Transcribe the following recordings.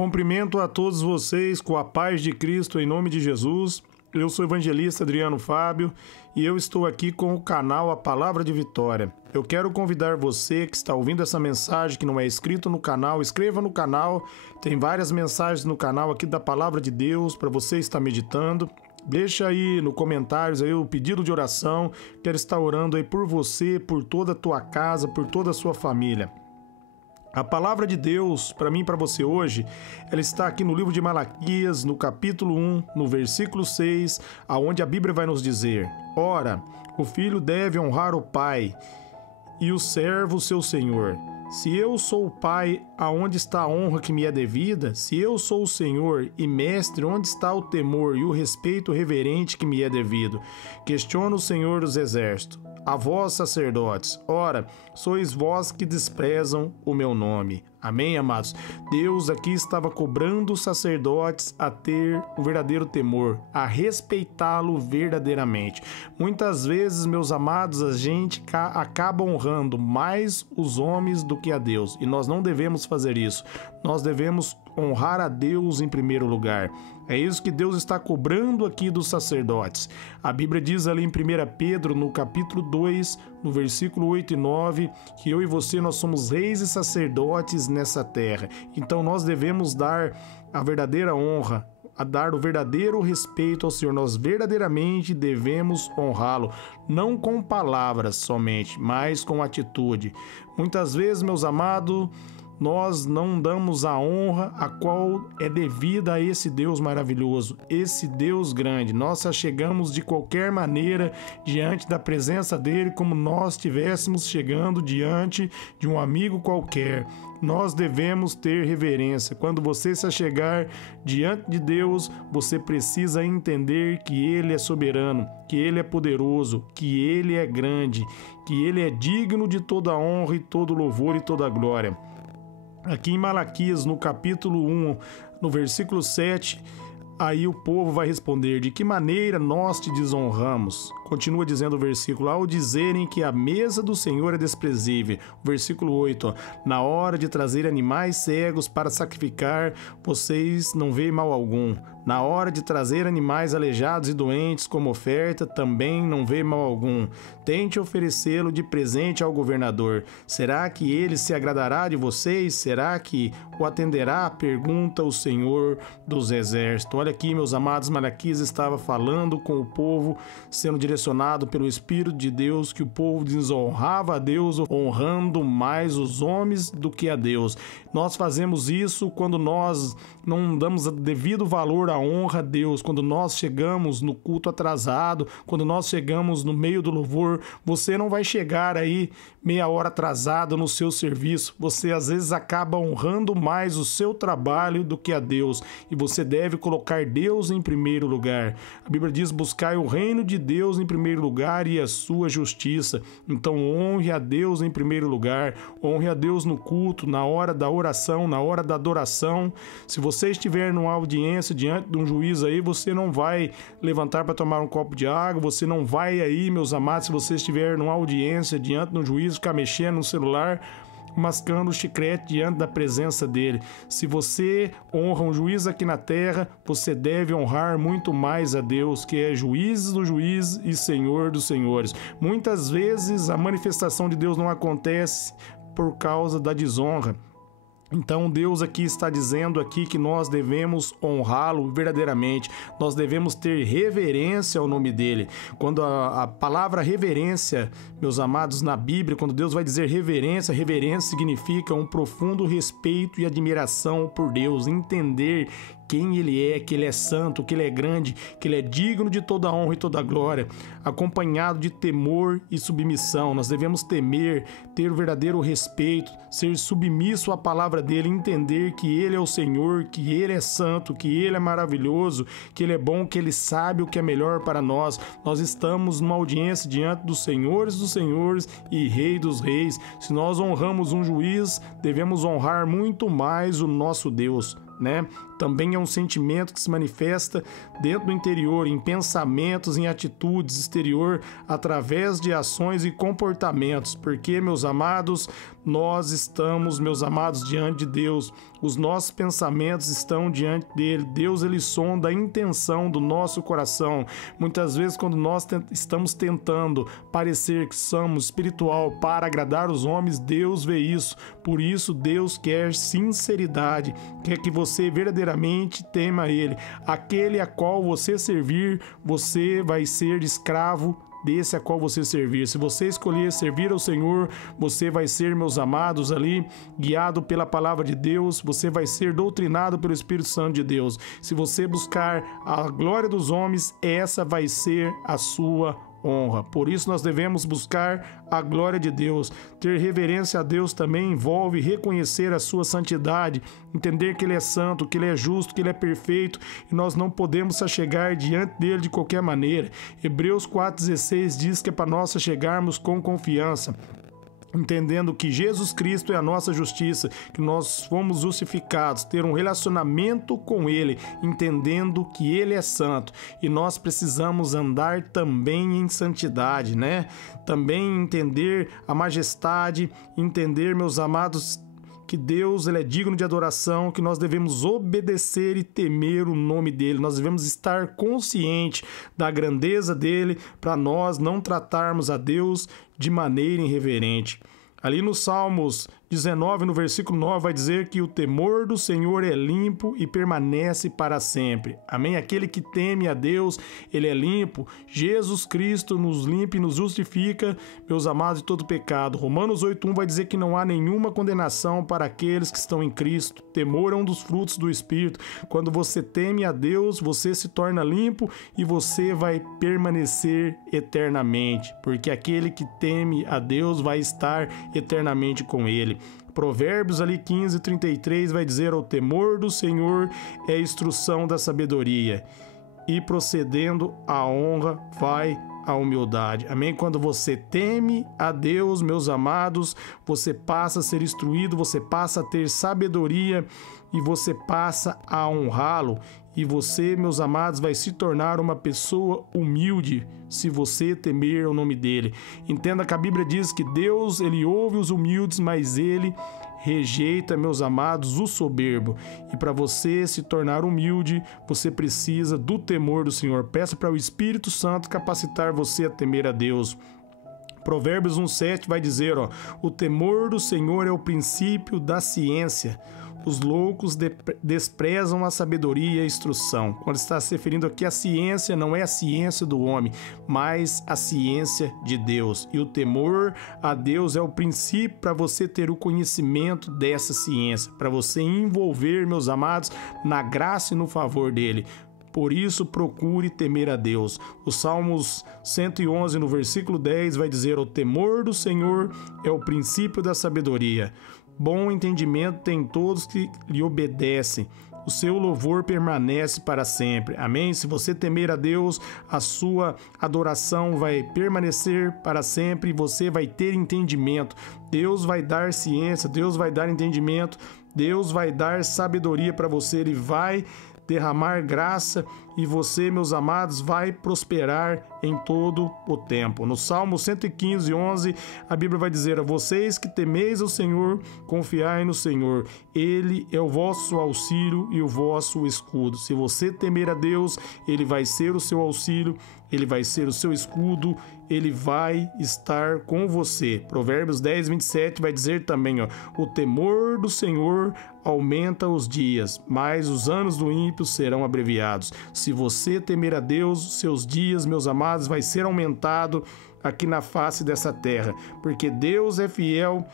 Cumprimento a todos vocês com a paz de Cristo em nome de Jesus. Eu sou o evangelista Adriano Fábio e eu estou aqui com o canal A Palavra de Vitória. Eu quero convidar você que está ouvindo essa mensagem, que não é inscrito no canal, inscreva no canal. Tem várias mensagens no canal aqui da Palavra de Deus para você estar meditando. Deixa aí no comentários aí o pedido de oração. Quero estar orando aí por você, por toda a tua casa, por toda a sua família. A palavra de Deus, para mim e para você hoje, ela está aqui no livro de Malaquias, no capítulo 1, no versículo 6, aonde a Bíblia vai nos dizer: Ora, o filho deve honrar o pai e o servo seu senhor. Se eu sou o pai, aonde está a honra que me é devida? Se eu sou o senhor e mestre, onde está o temor e o respeito reverente que me é devido? Questiona o Senhor dos Exércitos. A vós, sacerdotes, ora, sois vós que desprezam o meu nome. Amém, amados? Deus aqui estava cobrando os sacerdotes a ter um verdadeiro temor, a respeitá-lo verdadeiramente. Muitas vezes, meus amados, a gente acaba honrando mais os homens do que a Deus. E nós não devemos fazer isso. Nós devemos honrar a Deus em primeiro lugar. É isso que Deus está cobrando aqui dos sacerdotes. A Bíblia diz ali em 1 Pedro, no capítulo 2, no versículo 8 e 9, que eu e você, nós somos reis e sacerdotes nessa terra. Então nós devemos dar a verdadeira honra, a dar o verdadeiro respeito ao Senhor. Nós verdadeiramente devemos honrá-lo, não com palavras somente, mas com atitude. Muitas vezes, meus amados, nós não damos a honra a qual é devida a esse Deus maravilhoso, esse Deus grande. Nós chegamos de qualquer maneira diante da presença dele, como nós estivéssemos chegando diante de um amigo qualquer. Nós devemos ter reverência. Quando você se chegar diante de Deus, você precisa entender que Ele é soberano, que Ele é poderoso, que Ele é grande, que Ele é digno de toda honra e todo louvor e toda glória. Aqui em Malaquias, no capítulo 1, no versículo 7, aí o povo vai responder: de que maneira nós te desonramos? Continua dizendo o versículo: ao dizerem que a mesa do Senhor é desprezível. O versículo 8, na hora de trazer animais cegos para sacrificar, vocês não veem mal algum. Na hora de trazer animais aleijados e doentes como oferta, também não vê mal algum. Tente oferecê-lo de presente ao governador. Será que ele se agradará de vocês? Será que o atenderá? Pergunta o Senhor dos Exércitos. Olha aqui, meus amados, Malaquias estava falando com o povo, sendo direcionado pelo Espírito de Deus, que o povo desonrava a Deus, honrando mais os homens do que a Deus. Nós fazemos isso quando nós não damos devido valor à honra a Deus, quando nós chegamos no culto atrasado, quando nós chegamos no meio do louvor. Você não vai chegar aí meia hora atrasado no seu serviço. Você às vezes acaba honrando mais o seu trabalho do que a Deus, e você deve colocar Deus em primeiro lugar. A Bíblia diz: buscai o reino de Deus em primeiro lugar e a sua justiça. Então honre a Deus em primeiro lugar, honre a Deus no culto, na hora da oração, na hora da adoração. Se você estiver numa audiência diante de um juiz aí, você não vai levantar para tomar um copo de água, você não vai aí, meus amados, se você estiver numa audiência diante de um juiz, ficar mexendo no celular, mascando o chiclete diante da presença dele. Se você honra um juiz aqui na terra, você deve honrar muito mais a Deus, que é juiz do juiz e Senhor dos senhores. Muitas vezes a manifestação de Deus não acontece por causa da desonra. Então Deus aqui está dizendo aqui que nós devemos honrá-lo verdadeiramente, nós devemos ter reverência ao nome dele. Quando a palavra reverência, meus amados, na Bíblia, quando Deus vai dizer reverência, reverência significa um profundo respeito e admiração por Deus, entender quem Ele é, que Ele é santo, que Ele é grande, que Ele é digno de toda honra e toda glória, acompanhado de temor e submissão. Nós devemos temer, ter o verdadeiro respeito, ser submisso à palavra dEle, entender que Ele é o Senhor, que Ele é santo, que Ele é maravilhoso, que Ele é bom, que Ele sabe o que é melhor para nós. Nós estamos numa audiência diante dos senhores e Rei dos reis. Se nós honramos um juiz, devemos honrar muito mais o nosso Deus, né? Também é um sentimento que se manifesta dentro do interior, em pensamentos, em atitudes exterior, através de ações e comportamentos. Porque, meus amados, nós estamos, meus amados, diante de Deus. os nossos pensamentos estão diante dele. Deus, ele sonda a intenção do nosso coração. Muitas vezes, quando nós estamos tentando parecer que somos espiritual para agradar os homens, Deus vê isso. Por isso, Deus quer sinceridade, quer que você verdadeiramente tema ele. Aquele a qual você servir, você vai ser escravo desse a qual você servir. Se você escolher servir ao Senhor, você vai ser, meus amados, ali, guiado pela palavra de Deus, você vai ser doutrinado pelo Espírito Santo de Deus. Se você buscar a glória dos homens, essa vai ser a sua honra. Por isso nós devemos buscar a glória de Deus. Ter reverência a Deus também envolve reconhecer a sua santidade, entender que ele é santo, que ele é justo, que ele é perfeito, e nós não podemos se achegar diante dele de qualquer maneira. Hebreus 4,16 diz que é para nós chegarmos com confiança, entendendo que Jesus Cristo é a nossa justiça, que nós fomos justificados, ter um relacionamento com Ele, entendendo que Ele é santo, e nós precisamos andar também em santidade, né? Também entender a majestade, entender, meus amados, que Deus, ele é digno de adoração, que nós devemos obedecer e temer o nome dele. Nós devemos estar conscientes da grandeza dele para nós não tratarmos a Deus de maneira irreverente. Ali no Salmos 19, no versículo 9, vai dizer que o temor do Senhor é limpo e permanece para sempre. Amém? Aquele que teme a Deus, ele é limpo. Jesus Cristo nos limpa e nos justifica, meus amados, de todo pecado. Romanos 8:1 vai dizer que não há nenhuma condenação para aqueles que estão em Cristo. Temor é um dos frutos do Espírito. Quando você teme a Deus, você se torna limpo e você vai permanecer eternamente, porque aquele que teme a Deus vai estar eternamente com ele. Provérbios ali 15:33 vai dizer: o temor do Senhor é a instrução da sabedoria, e procedendo a honra vai a humildade. Amém? Quando você teme a Deus, meus amados, você passa a ser instruído, você passa a ter sabedoria e você passa a honrá-lo. E você, meus amados, vai se tornar uma pessoa humilde se você temer o nome dele. Entenda que a Bíblia diz que Deus, ele ouve os humildes, mas ele rejeita, meus amados, o soberbo. E para você se tornar humilde, você precisa do temor do Senhor. Peça para o Espírito Santo capacitar você a temer a Deus. Provérbios 1:7 vai dizer, o temor do Senhor é o princípio da ciência. Os loucos desprezam a sabedoria e a instrução. Quando está se referindo aqui à ciência, não é a ciência do homem, mas a ciência de Deus. E o temor a Deus é o princípio para você ter o conhecimento dessa ciência, para você envolver, meus amados, na graça e no favor dele. Por isso, procure temer a Deus. O Salmos 111, no versículo 10, vai dizer: o temor do Senhor é o princípio da sabedoria. Bom entendimento tem todos que lhe obedecem. O seu louvor permanece para sempre. Amém? Se você temer a Deus, a sua adoração vai permanecer para sempre e você vai ter entendimento. Deus vai dar ciência, Deus vai dar entendimento, Deus vai dar sabedoria para você, Ele vai derramar graça e você, meus amados, vai prosperar em todo o tempo. No Salmo 115:11, a Bíblia vai dizer: a vocês que temeis o Senhor, confiai no Senhor. Ele é o vosso auxílio e o vosso escudo. Se você temer a Deus, Ele vai ser o seu auxílio, Ele vai ser o seu escudo, Ele vai estar com você. Provérbios 10:27 vai dizer também, o temor do Senhor aumenta os dias, mas os anos do ímpio serão abreviados. Se você temer a Deus, seus dias, meus amados, vai ser aumentado aqui na face dessa terra, porque Deus é fiel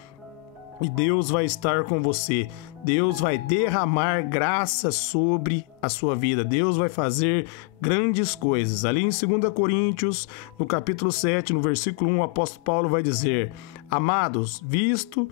e Deus vai estar com você. Deus vai derramar graça sobre a sua vida. Deus vai fazer grandes coisas. Ali em 2 Coríntios, no capítulo 7, no versículo 1, o apóstolo Paulo vai dizer: amados, visto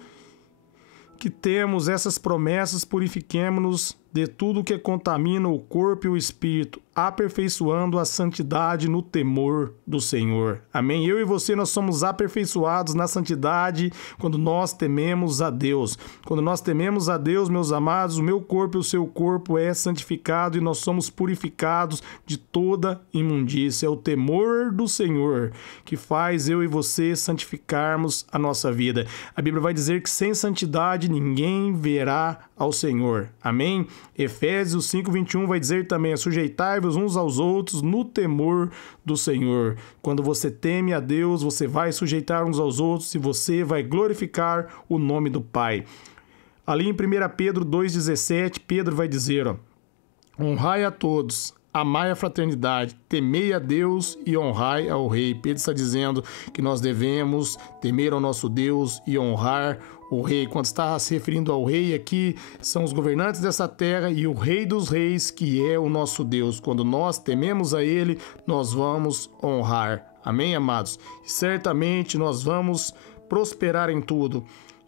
que temos essas promessas, purifiquemo-nos de tudo que contamina o corpo e o espírito, aperfeiçoando a santidade no temor do Senhor. Amém? Eu e você, nós somos aperfeiçoados na santidade quando nós tememos a Deus. Quando nós tememos a Deus, meus amados, o meu corpo e o seu corpo é santificado e nós somos purificados de toda imundícia. É o temor do Senhor que faz eu e você santificarmos a nossa vida. A Bíblia vai dizer que sem santidade ninguém verá ao Senhor. Amém? Efésios 5:21 vai dizer também: sujeitai-vos uns aos outros no temor do Senhor. Quando você teme a Deus, você vai sujeitar uns aos outros e você vai glorificar o nome do Pai. Ali em 1 Pedro 2,17, Pedro vai dizer, honrai a todos, amai a fraternidade, temei a Deus e honrai ao Rei. Pedro está dizendo que nós devemos temer ao nosso Deus e honrar o Rei. Quando está se referindo ao Rei, aqui são os governantes dessa terra e o Rei dos Reis, que é o nosso Deus. Quando nós tememos a Ele, nós vamos honrar. Amém, amados? E certamente nós vamos prosperar em tudo.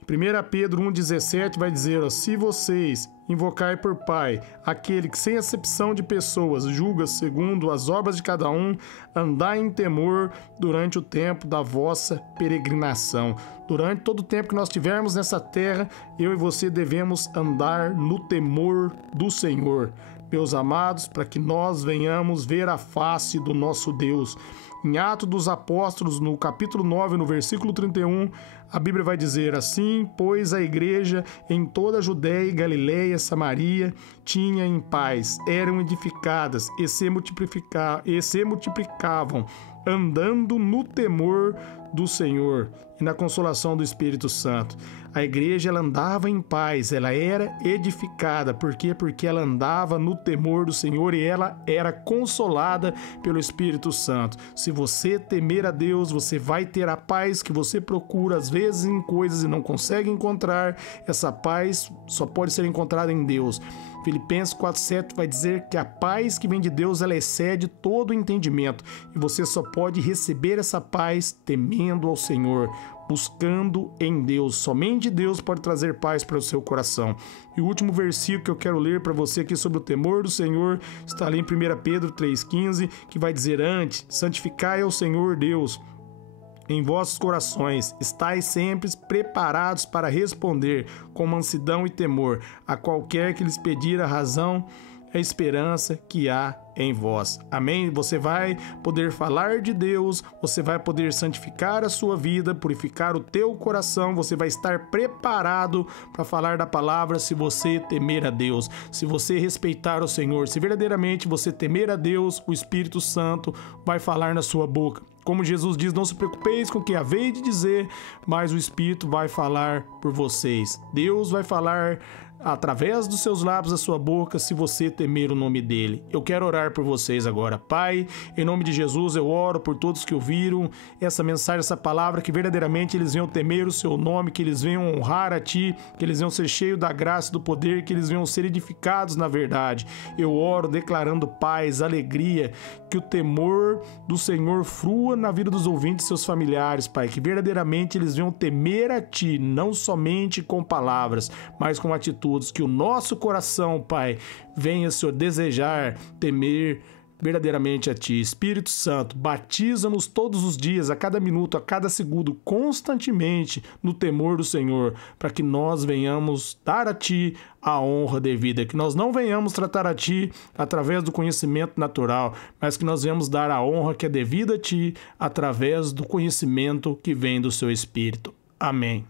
1 Pedro 1,17 vai dizer, se vocês invocai por Pai aquele que sem acepção de pessoas julga segundo as obras de cada um, andai em temor durante o tempo da vossa peregrinação. Durante todo o tempo que nós tivermos nessa terra, eu e você devemos andar no temor do Senhor. Meus amados, para que nós venhamos ver a face do nosso Deus. Em Atos dos Apóstolos, no capítulo 9, no versículo 31, a Bíblia vai dizer assim, pois a igreja em toda a Judéia e Galiléia, Samaria, tinha em paz, eram edificadas e se multiplicavam, andando no temor do Senhor e na consolação do Espírito Santo. A igreja ela andava em paz, ela era edificada. Por quê? Porque ela andava no temor do Senhor e ela era consolada pelo Espírito Santo. Se você temer a Deus, você vai ter a paz que você procura, às vezes em coisas e não consegue encontrar. Essa paz só pode ser encontrada em Deus. Filipenses 4,7 vai dizer que a paz que vem de Deus, ela excede todo o entendimento. E você só pode receber essa paz temendo ao Senhor, buscando em Deus. Somente Deus pode trazer paz para o seu coração. E o último versículo que eu quero ler para você aqui sobre o temor do Senhor está ali em 1 Pedro 3,15, que vai dizer, antes, santificai ao Senhor Deus em vossos corações, estais sempre preparados para responder com mansidão e temor a qualquer que lhes pedir a razão, a esperança que há em vós. Amém? Você vai poder falar de Deus, você vai poder santificar a sua vida, purificar o teu coração, você vai estar preparado para falar da palavra se você temer a Deus, se você respeitar o Senhor, se verdadeiramente você temer a Deus, o Espírito Santo vai falar na sua boca. Como Jesus diz, não se preocupeis com o que haveis de dizer, mas o Espírito vai falar por vocês. Deus vai falar através dos seus lábios, da sua boca, se você temer o nome dele. Eu quero orar por vocês agora. Pai, em nome de Jesus, eu oro por todos que ouviram essa mensagem, essa palavra, que verdadeiramente eles venham temer o seu nome, que eles venham honrar a ti, que eles venham ser cheios da graça e do poder, que eles venham ser edificados na verdade. Eu oro declarando paz, alegria, que o temor do Senhor frua na vida dos ouvintes e seus familiares, Pai, que verdadeiramente eles venham temer a ti, não somente com palavras, mas com atitudes, que o nosso coração, Pai, venha, Senhor, desejar, temer verdadeiramente a Ti. Espírito Santo, batiza-nos todos os dias, a cada minuto, a cada segundo, constantemente no temor do Senhor, para que nós venhamos dar a Ti a honra devida, que nós não venhamos tratar a Ti através do conhecimento natural, mas que nós venhamos dar a honra que é devida a Ti através do conhecimento que vem do Seu Espírito. Amém.